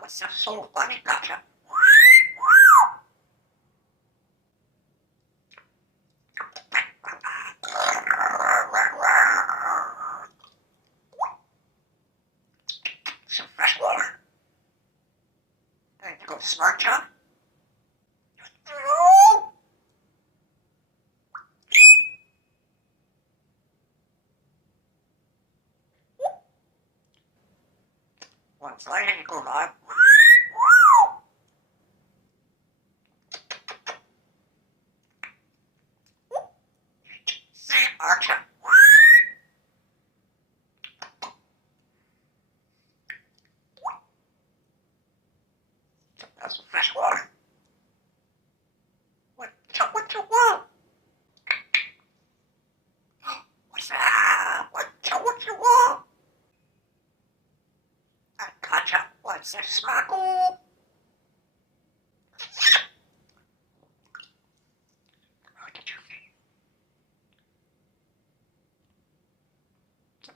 What's so funny? Gotcha. Some fresh water. There you go, smart job. Once later, you go live. Archer. That's some fresh water. What you want? What's that? What you want? I gotcha. What's this sparkle?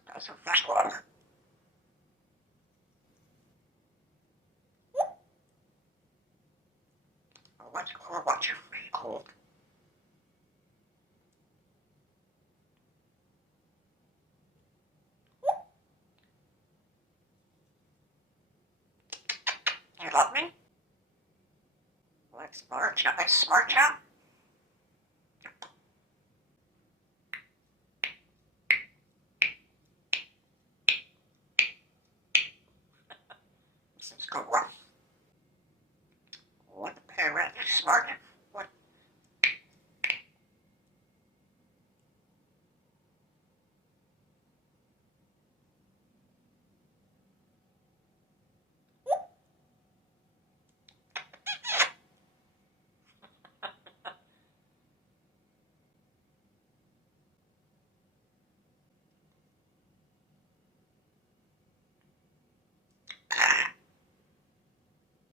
That's some fresh water. What's your free cold? You love me? Let's smart job. It's smart job. This is go rough. What the parrot is smart.